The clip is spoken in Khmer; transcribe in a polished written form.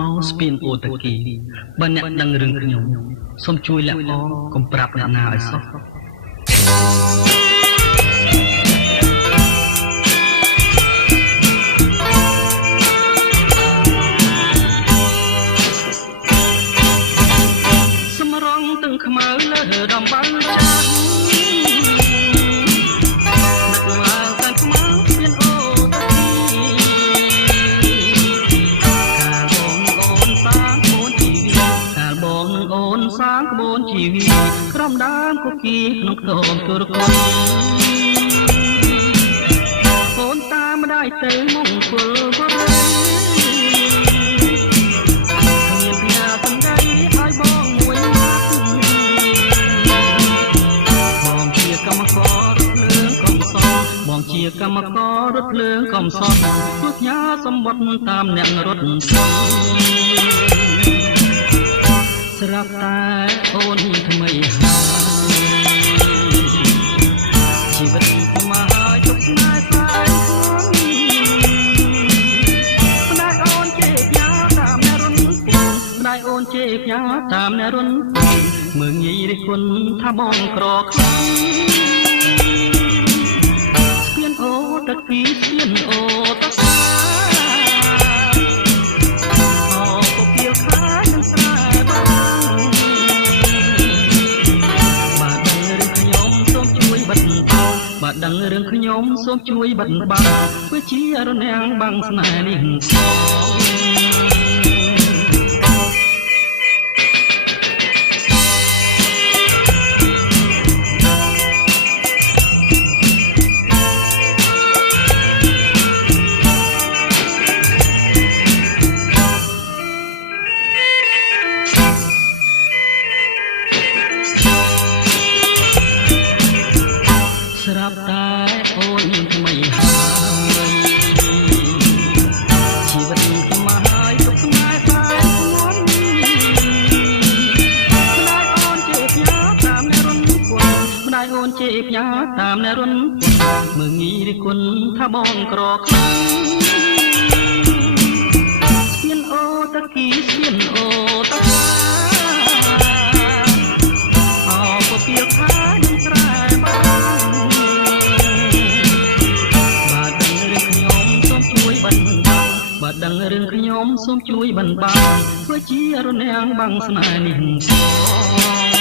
អូស្ពានអូតាគីបើអ្នកដឹងរឿងខ្ញុំសូមជួយលាក់ផងកុំប្រាប់អ្នកណាឲ្យសោះសម្រងទាំងខ្មៅលើដំបៅចាស់សាងក្បួនជីវិតក្រំដើមគគីក្នុងខ្ទមទុរគតកូនតាមម្ដាយទៅមង្គលបរិមានផ្ញើសំដីឲ្យបងមួយណាត់បងជាកម្មកររថភ្លើងកំសត់បងជាកម្មកររថភ្លើងកំសត់ទស្សញាសម្បត្តិតាមអ្នករត់ស្រាប់តែអូនថ្មីហើយជីវិតមកហើយទុកស្នេហ៍ស្អាតម្ដាយអូនជេរផ្ញើតាមអ្នករុនម្ដាយអូនជេរផ្ញើតាមអ្នករុនមើងងាយរិះគន់ថាបងក្រខ្លាំងស្ពានអូតាគីស្ពានអូតាកាបើដឹងរឿងខ្ញុំសូមជួយបិទបាំងធ្វើជារនាំងបាំងស្នេហ៍នេះស្រាប់តែអូនថ្មីហើយជីវិតថ្មីហើយទុកស្នេហ៍តែងន់ម្ដាយអូនជេរផ្ញើតាមអ្នករុនពុនម្ដាយអូនជេរផ្ញើតាមអ្នករុនមើងងាយរិះគន់ថាបងក្រខ្លាំងស្ពានអូតាគីស្ពានអូតាកាអោពពាលខានឹងស្រែបាបើដឹងរឿងខ្ញុំសូមជួយបិណ្ឌបាំងធ្វើជារនាំងបាំងស្នេហ៍នេះផង